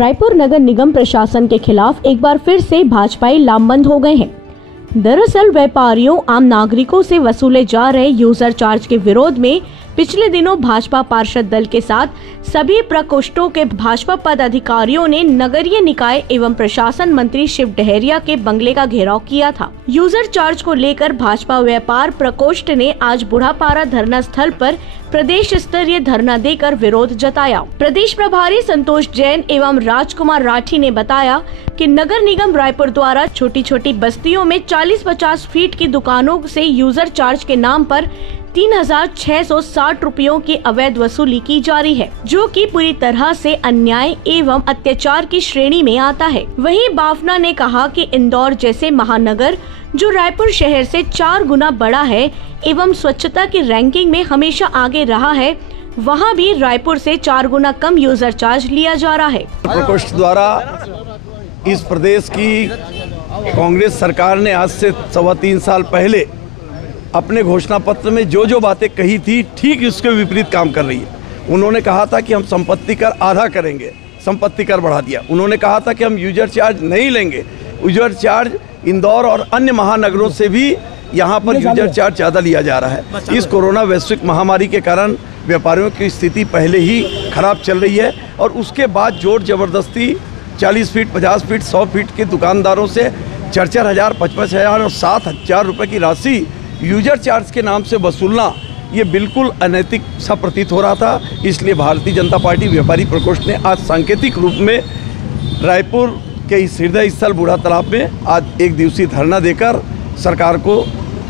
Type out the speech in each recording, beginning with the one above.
रायपुर नगर निगम प्रशासन के खिलाफ एक बार फिर से भाजपाई लामबंद हो गए हैं। दरअसल व्यापारियों आम नागरिकों से वसूले जा रहे यूजर चार्ज के विरोध में पिछले दिनों भाजपा पार्षद दल के साथ सभी प्रकोष्ठों के भाजपा पदाधिकारियों ने नगरीय निकाय एवं प्रशासन मंत्री शिव डहरिया के बंगले का घेराव किया था। यूजर चार्ज को लेकर भाजपा व्यापार प्रकोष्ठ ने आज बूढ़ापारा धरना स्थल पर प्रदेश स्तरीय धरना देकर विरोध जताया। प्रदेश प्रभारी संतोष जैन एवं राजकुमार राठी ने बताया कि नगर निगम रायपुर द्वारा छोटी छोटी बस्तियों में 40-50 फीट की दुकानों से यूजर चार्ज के नाम पर 3,660 रुपयों की अवैध वसूली की जा रही है, जो कि पूरी तरह से अन्याय एवं अत्याचार की श्रेणी में आता है। वहीं बाफना ने कहा कि इंदौर जैसे महानगर जो रायपुर शहर से 4 गुना बड़ा है एवं स्वच्छता की रैंकिंग में हमेशा आगे रहा है, वहां भी रायपुर से 4 गुना कम यूजर चार्ज लिया जा रहा है। प्रकोष्ठ द्वारा इस प्रदेश की कांग्रेस सरकार ने आज से 3.25 साल पहले अपने घोषणा पत्र में जो बातें कही थी, ठीक इसके विपरीत काम कर रही है। उन्होंने कहा था कि हम संपत्ति कर आधा करेंगे, संपत्ति कर बढ़ा दिया। उन्होंने कहा था कि हम यूजर चार्ज नहीं लेंगे, यूजर चार्ज इंदौर और अन्य महानगरों से भी यहाँ पर यूजर चार्ज ज़्यादा लिया जा रहा है। इस कोरोना वैश्विक महामारी के कारण व्यापारियों की स्थिति पहले ही खराब चल रही है और उसके बाद जोर जबरदस्ती 40 फीट, 50 फीट, 100 फीट के दुकानदारों से 4,000, 55,000 और 7,000 रुपये की राशि यूजर चार्ज के नाम से वसूलना, ये बिल्कुल अनैतिक सा प्रतीत हो रहा था। इसलिए भारतीय जनता पार्टी व्यापारी प्रकोष्ठ ने आज सांकेतिक रूप में रायपुर के इस हृदय स्थल बूढ़ा तालाब में आज 1 दिवसीय धरना देकर सरकार को,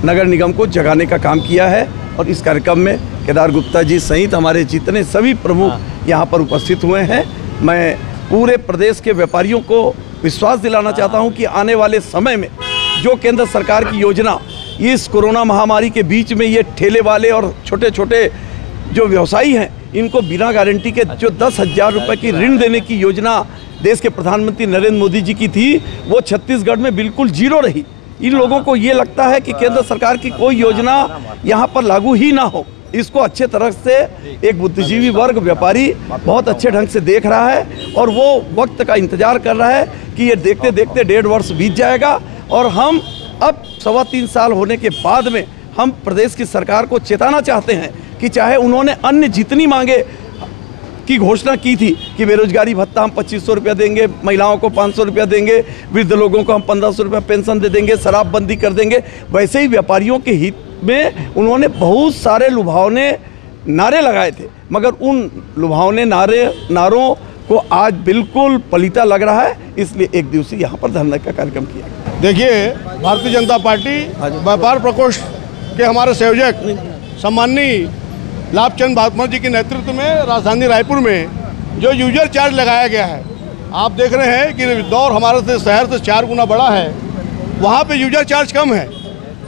नगर निगम को जगाने का काम किया है। और इस कार्यक्रम में केदार गुप्ता जी सहित हमारे जितने सभी प्रमुख यहाँ पर उपस्थित हुए हैं। मैं पूरे प्रदेश के व्यापारियों को विश्वास दिलाना चाहता हूँ कि आने वाले समय में जो केंद्र सरकार की योजना, इस कोरोना महामारी के बीच में ये ठेले वाले और छोटे छोटे जो व्यवसायी हैं, इनको बिना गारंटी के जो 10,000 रुपये की ऋण देने की योजना देश के प्रधानमंत्री नरेंद्र मोदी जी की थी, वो छत्तीसगढ़ में बिल्कुल जीरो रही। इन लोगों को ये लगता है कि केंद्र सरकार की कोई योजना यहाँ पर लागू ही ना हो। इसको अच्छे तरह से एक बुद्धिजीवी वर्ग, व्यापारी बहुत अच्छे ढंग से देख रहा है और वो वक्त का इंतजार कर रहा है कि ये देखते देखते 1.5 वर्ष बीत जाएगा और हम अब 3.25 साल होने के बाद में हम प्रदेश की सरकार को चेताना चाहते हैं कि चाहे उन्होंने अन्य जितनी मांगे की घोषणा की थी कि बेरोजगारी भत्ता हम 2,500 रुपया देंगे, महिलाओं को 500 रुपया देंगे, वृद्ध लोगों को हम 1,500 रुपया पेंशन दे देंगे, शराबबंदी कर देंगे, वैसे ही व्यापारियों के हित में उन्होंने बहुत सारे लुभावने नारे लगाए थे, मगर उन लुभावने नारों को आज बिल्कुल पलीता लग रहा है। इसलिए 1 दिवसीय यहाँ पर धरना का कार्यक्रम किया। देखिए, भारतीय जनता पार्टी व्यापार प्रकोष्ठ के हमारे संयोजक सम्माननीय लाभचंद बाफना जी के नेतृत्व में राजधानी रायपुर में जो यूजर चार्ज लगाया गया है, आप देख रहे हैं कि इंदौर हमारे शहर से 4 गुना बड़ा है, वहाँ पे यूजर चार्ज कम है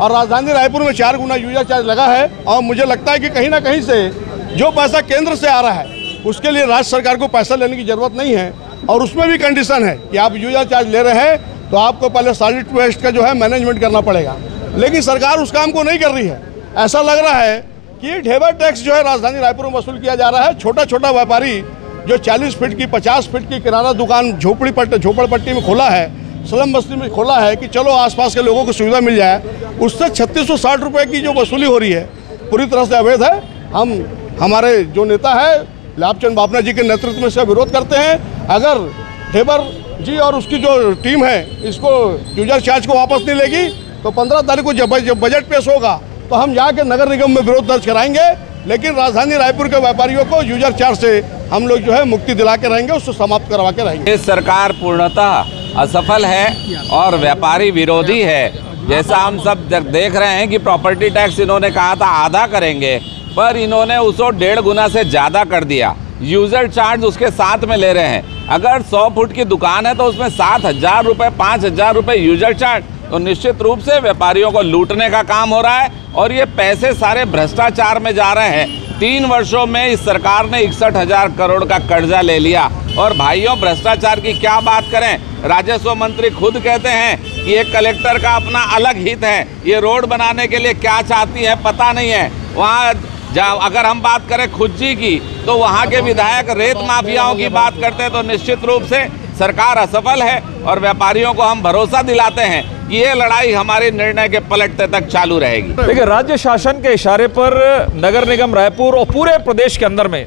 और राजधानी रायपुर में 4 गुना यूजर चार्ज लगा है। और मुझे लगता है कि कहीं ना कहीं से जो पैसा केंद्र से आ रहा है, उसके लिए राज्य सरकार को पैसा लेने की ज़रूरत नहीं है। और उसमें भी कंडीशन है कि आप यूजर चार्ज ले रहे हैं तो आपको पहले सॉलिड वेस्ट का जो है मैनेजमेंट करना पड़ेगा, लेकिन सरकार उस काम को नहीं कर रही है। ऐसा लग रहा है कि ढेबर टैक्स जो है राजधानी रायपुर में वसूल किया जा रहा है। छोटा छोटा व्यापारी जो 40 फीट की, 50 फीट की किराना दुकान झोपड़पट्टी में खोला है, स्लम बस्ती में खोला है कि चलो आसपास के लोगों को सुविधा मिल जाए, उससे 3,660 रुपये की जो वसूली हो रही है पूरी तरह से अवैध है। हम हमारे जो नेता है लाभचंद बाफना जी के नेतृत्व में इसका विरोध करते हैं। अगर ढेबर जी और उसकी जो टीम है इसको यूजर चार्ज को वापस नहीं लेगी तो 15 तारीख को जब बजट पेश होगा तो हम जाके नगर निगम में विरोध दर्ज कराएंगे। लेकिन राजधानी रायपुर के व्यापारियों को यूजर चार्ज से हम लोग जो है मुक्ति दिला के रहेंगे, उसको समाप्त करवा के रहेंगे। ये सरकार पूर्णतः असफल है और व्यापारी विरोधी है। जैसा हम सब देख रहे हैं कि प्रॉपर्टी टैक्स इन्होंने कहा था आधा करेंगे, पर इन्होंने उसको 1.5 गुना से ज़्यादा कर दिया। यूजर चार्ज उसके साथ में ले रहे हैं। अगर 100 फुट की दुकान है तो उसमें 7,000 रुपये, 5,000 रुपये यूजर चार्ज, तो निश्चित रूप से व्यापारियों को लूटने का काम हो रहा है और ये पैसे सारे भ्रष्टाचार में जा रहे हैं। 3 वर्षों में इस सरकार ने 61,000 करोड़ का कर्जा ले लिया। और भाइयों, भ्रष्टाचार की क्या बात करें, राजस्व मंत्री खुद कहते हैं कि एक कलेक्टर का अपना अलग हित है, ये रोड बनाने के लिए क्या चाहती है पता नहीं है। वहाँ जहाँ अगर हम बात करें खुज्जी की, तो वहाँ के विधायक रेत माफियाओं की बात करते हैं, तो निश्चित रूप से सरकार असफल है और व्यापारियों को हम भरोसा दिलाते हैं कि ये लड़ाई हमारे निर्णय के पलटने तक चालू रहेगी। देखिए, राज्य शासन के इशारे पर नगर निगम रायपुर और पूरे प्रदेश के अंदर में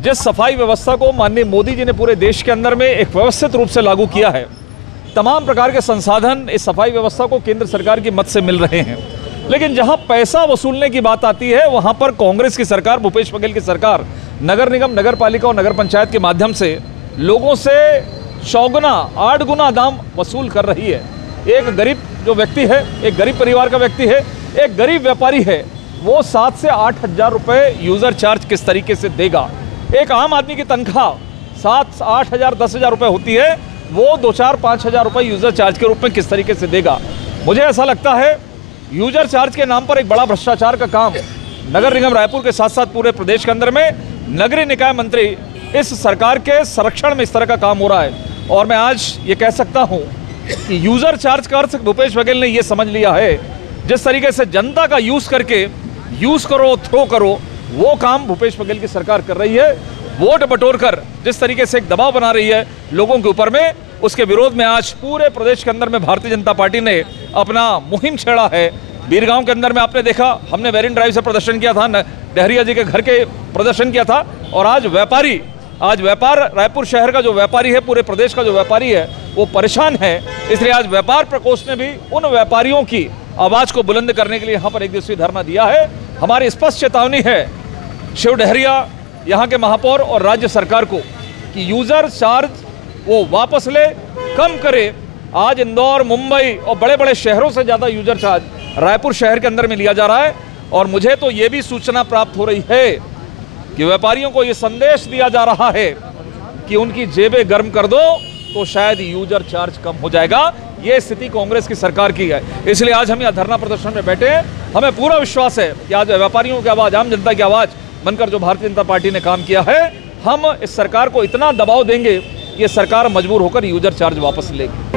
जिस सफाई व्यवस्था को माननीय मोदी जी ने पूरे देश के अंदर में एक व्यवस्थित रूप से लागू किया है, तमाम प्रकार के संसाधन इस सफाई व्यवस्था को केंद्र सरकार की मदद से मिल रहे हैं। लेकिन जहां पैसा वसूलने की बात आती है, वहां पर कांग्रेस की सरकार, भूपेश बघेल की सरकार नगर निगम, नगर पालिका और नगर पंचायत के माध्यम से लोगों से 100 गुना 8 गुना दाम वसूल कर रही है। एक गरीब जो व्यक्ति है, एक गरीब परिवार का व्यक्ति है, एक गरीब व्यापारी है, वो 7 से 8 हज़ार रुपये यूज़र चार्ज किस तरीके से देगा। एक आम आदमी की तनख्वाह 7, 8 हज़ार, 10 हज़ार रुपये होती है, वो 2, 4, 5 हज़ार रुपये यूज़र चार्ज के रूप में किस तरीके से देगा। मुझे ऐसा लगता है यूज़र चार्ज के नाम पर एक बड़ा भ्रष्टाचार का काम नगर निगम रायपुर के साथ साथ पूरे प्रदेश के अंदर में नगरीय निकाय मंत्री इस सरकार के संरक्षण में इस तरह का काम हो रहा है। और मैं आज ये कह सकता हूँ कि यूज़र चार्ज का अर्थ भूपेश बघेल ने ये समझ लिया है, जिस तरीके से जनता का यूज़ करके यूज़ करो, थ्रो करो, वो काम भूपेश बघेल की सरकार कर रही है। वोट बटोर कर जिस तरीके से एक दबाव बना रही है लोगों के ऊपर में, उसके विरोध में आज पूरे प्रदेश के अंदर में भारतीय जनता पार्टी ने अपना मुहिम छेड़ा है। बीरगांव के अंदर में आपने देखा, हमने वेरिन ड्राइव से प्रदर्शन किया था, डहरिया जी के घर के प्रदर्शन किया था। और आज व्यापार रायपुर शहर का जो व्यापारी है, पूरे प्रदेश का जो व्यापारी है, वो परेशान है। इसलिए आज व्यापार प्रकोष्ठ ने भी उन व्यापारियों की आवाज़ को बुलंद करने के लिए यहाँ पर एक दिवसीय धरना दिया है। हमारी स्पष्ट चेतावनी है शिव डहरिया, यहाँ के महापौर और राज्य सरकार को कि यूज़र चार्ज वो वापस ले, कम करे। आज इंदौर, मुंबई और बड़े बड़े शहरों से ज़्यादा यूज़र चार्ज रायपुर शहर के अंदर में लिया जा रहा है। और मुझे तो ये भी सूचना प्राप्त हो रही है कि व्यापारियों को ये संदेश दिया जा रहा है कि उनकी जेबें गर्म कर दो तो शायद यूज़र चार्ज कम हो जाएगा। ये स्थिति कांग्रेस की सरकार की है। इसलिए आज हम यहाँ धरना प्रदर्शन में बैठे हैं। हमें पूरा विश्वास है कि आज व्यापारियों की आवाज़, आम जनता की आवाज़ बनकर जो भारतीय जनता पार्टी ने काम किया है, हम इस सरकार को इतना दबाव देंगे कि ये सरकार मजबूर होकर यूज़र चार्ज वापस लेगी।